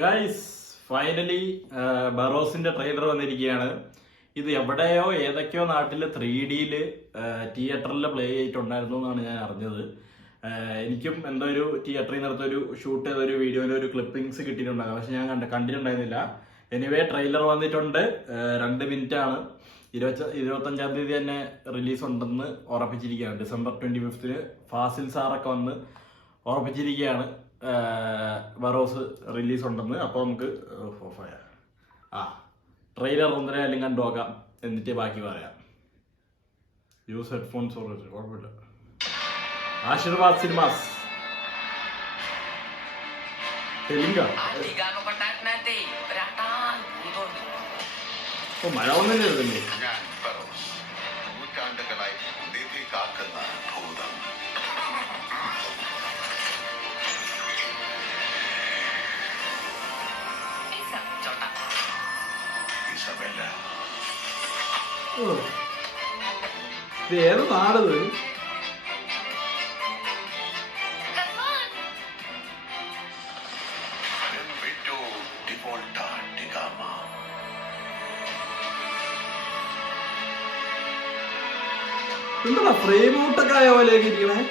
Guys finally ബറോസിന്റെ trailer വന്നിരിക്കുകയാണ്. ഇത് എവിടെയോ ഏതൊക്കെയോ നാട്ടില് 3Dയിൽ തിയേറ്ററിൽ പ്ലേ ചെയ്തിട്ടുണ്ടായിരുന്നു എന്നാണ് ഞാൻ അറിഞ്ഞത്. എനിക്കും എന്തോ ഒരു തിയേറ്ററിൽ നടത്തൊരു ഷൂട്ട് ചെയ്തൊരു വീഡിയോയിൽ ഒരു ക്ലിപ്പിംഗ്സ് കിട്ടിയിട്ടുണ്ടാകും, പക്ഷെ ഞാൻ കണ്ടിട്ടുണ്ടായിരുന്നില്ല. എനിവേ ട്രെയിലർ വന്നിട്ടുണ്ട്. 2 മിനിറ്റ് ആണ്. 25-ാം തീയതി തന്നെ റിലീസ് ഉണ്ടെന്ന് ഉറപ്പിച്ചിരിക്കുകയാണ്. December 25 ഫാസിൽ സാറൊക്കെ വന്ന് ഉറപ്പിച്ചിരിക്കുകയാണ് ബറോസ് റിലീസ് ഉണ്ടെന്ന്. അപ്പോൾ നമുക്ക് ട്രെയിലർ ഒന്നരയാലും കണ്ടു നോക്കാം, എന്നിട്ട് ബാക്കി പറയാം. യൂസ് ഹെഡ്ഫോൺസ് കുഴപ്പമില്ല. ആശീർവാദ് സിനിമാസ് തെലുങ്കാണ്. മഴ ഒന്നും എഴുതുന്നേ. നൂറ്റാണ്ടുകളായി നിധി കാക്കുന്ന ഭൂതം. ഇസബെല്ല. ഇത് ഏത് നാടത്? എന്താ ഫ്രെയിം ഔട്ടൊക്കെ ആയ പോലെയൊക്കെ ഇരിക്കണേ.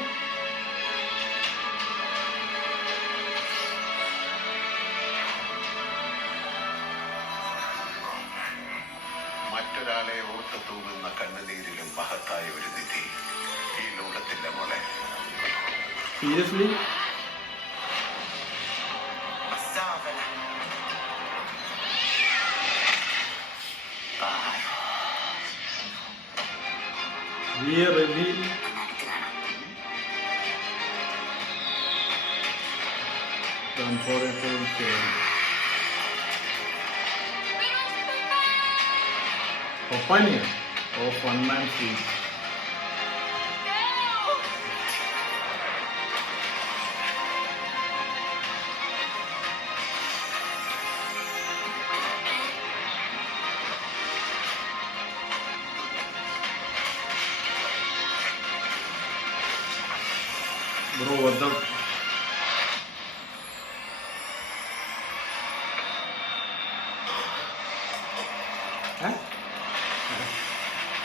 മറ്റൊരാളെ ഓർത്തു തൂകുന്ന കണ്ണുനീരിലും മഹത്തായ ഒരു നിധി ഈ ലോകത്തിന്റെ മോളെ. Seriously Opinion of one man speech. Bro, what the?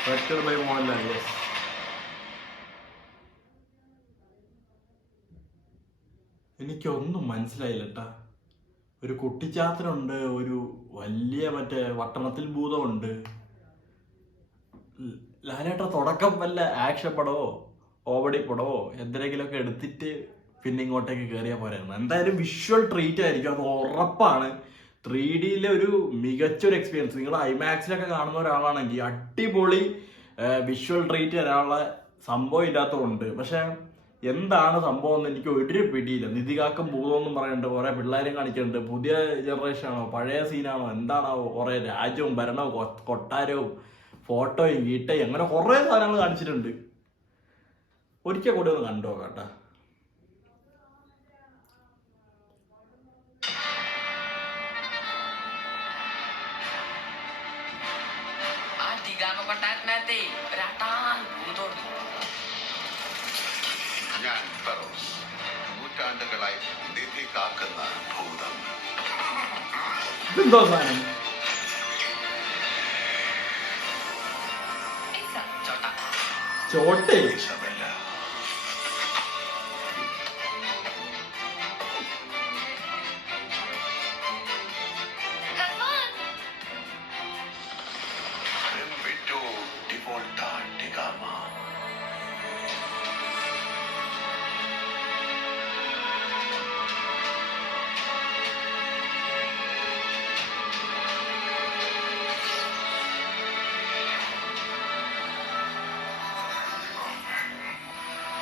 Directed by Mohanlal, yes. എനിക്കൊന്നും മനസ്സിലായില്ലട്ടാ. ഒരു കുട്ടിച്ചാത്തനുണ്ട്, ഒരു വലിയ മറ്റേ വട്ടണത്തിൽ ഭൂതമുണ്ട്. ലാലേട്ട തുടക്കം വല്ല ആക്ഷൻ പടവോ ഓവടി പടവോ എന്തെങ്കിലുമൊക്കെ എടുത്തിട്ട് പിന്നെ ഇങ്ങോട്ടേക്ക് കയറിയാൽ പോരായിരുന്നു. എന്തായാലും വിഷ്വൽ ട്രീറ്റ് ആയിരിക്കും, അത് ഉറപ്പാണ്. 3Dയിലെ ഒരു മികച്ചൊരു എക്സ്പീരിയൻസ്. നിങ്ങൾ ഐമാക്സിലൊക്കെ കാണുന്ന ഒരാളാണെങ്കിൽ അടിപൊളി വിഷ്വൽ ട്രീറ്റ് തരാനുള്ള സംഭവം ഇല്ലാത്തതുകൊണ്ട്. പക്ഷെ എന്താണ് സംഭവം എന്ന് എനിക്ക് ഒരു പിടിയില്ല. നിധികാക്കം ഭൂതമെന്നും പറയുന്നുണ്ട്, കുറെ പിള്ളേരും കാണിക്കുന്നുണ്ട്. പുതിയ ജനറേഷൻ ആണോ പഴയ സീനാണോ എന്താണാവോ? കുറെ രാജ്യവും ഭരണവും കൊട്ടാരവും ഫോട്ടോയും ഗീട്ടയും അങ്ങനെ കുറെ സാധനങ്ങൾ കാണിച്ചിട്ടുണ്ട്. ഒരിക്കൽ കൂടെ ഒന്ന് കണ്ടു നോക്കാം കേട്ടാ. ഞാൻ ബറോസ്. നൂറ്റാണ്ടുകളായി നിധി കാക്കുന്ന ഭൂതം. ഇതെന്തോ സാധനം? ചോട്ടെ. ഇസബെല്ല.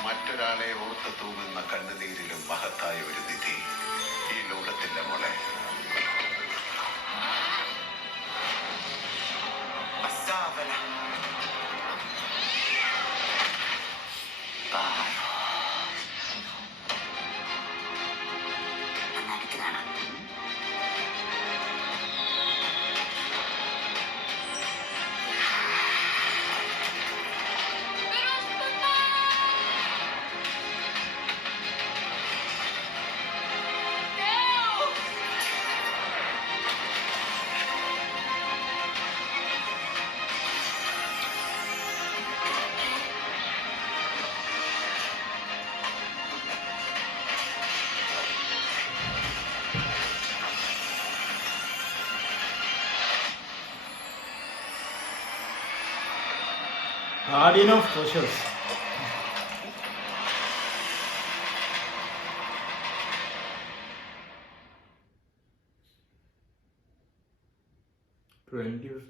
മറ്റൊരാളെ ഓർത്ത് തൂകുന്ന കണ്ണുനീരിലും മഹത്തായ ഒരു നിധി ഈ ലോകത്തിന്റെ മോളെ. Guardian of treasures.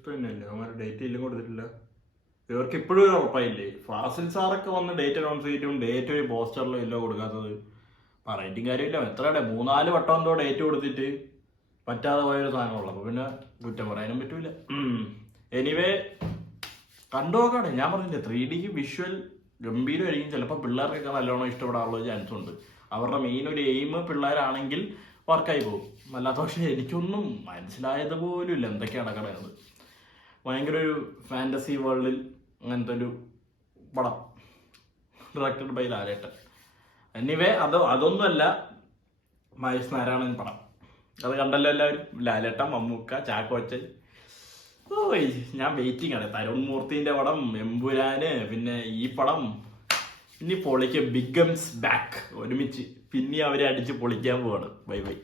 തന്നെയല്ലേ അവന്മാരുടെ ഡേറ്റ് ഇല്ലും കൊടുത്തിട്ടില്ല. ഇവർക്ക് ഇപ്പോഴും ഒരു ഉറപ്പായില്ലേ? ഫാസിൽ സാറൊക്കെ വന്ന് ഡേറ്റ് അനൗൺസ് ചെയ്തിട്ടും ഡേറ്റ് ഒരു പോസ്റ്ററിലോ ഇല്ലോ കൊടുക്കാത്തത് പറയിട്ടും കാര്യമില്ല. എത്രയുടെ 3-4 വട്ടം എന്തോ ഡേറ്റ് കൊടുത്തിട്ട് പറ്റാതെ പോയൊരു സാധനമുള്ളൂ. അപ്പോൾ പിന്നെ കുറ്റം പറയാനും പറ്റൂല. എനിവേ കണ്ടു നോക്കാണ്. ഞാൻ പറഞ്ഞില്ലേ 3Dക്ക് വിഷ്വൽ ഗംഭീരമായിരിക്കും. ചിലപ്പോൾ പിള്ളേർക്കൊക്കെ നല്ലോണം ഇഷ്ടപ്പെടാനുള്ള ചാൻസ് ഉണ്ട്. അവരുടെ മെയിൻ ഒരു എയിം പിള്ളേരാണെങ്കിൽ വർക്കായി പോകും. അല്ലാത്ത പക്ഷേ എനിക്കൊന്നും മനസ്സിലായത് പോലും ഇല്ല എന്തൊക്കെയാണ് നടക്കുന്നത്. ഭയങ്കര ഒരു ഫാൻറ്റസി വേൾഡിൽ അങ്ങനത്തെ ഒരു പടം ഡയറക്റ്റഡ് ബൈ ലാലേട്ടൻ. എനിവേ അതൊന്നുമല്ല മഹേഷ് നാരായണൻ പടം. അത് കണ്ടല്ലോ എല്ലാവരും. ലാലേട്ടൻ, മമ്മൂക്ക, ചാക്കോച്ചൻ. ഓയ് ഞാൻ വെയിറ്റിംഗ് ആണ്. തരുൺ മൂർത്തിൻ്റെ പടം, എമ്പുരാന്, പിന്നെ ഈ പടം. ഇനി പൊളിക്ക്. ബിഗ് ഗംസ് ബാക്ക് ഒരുമിച്ച് പിന്നെ അവരെ അടിച്ച് പൊളിക്കാൻ പോവാണ്. Bye bye.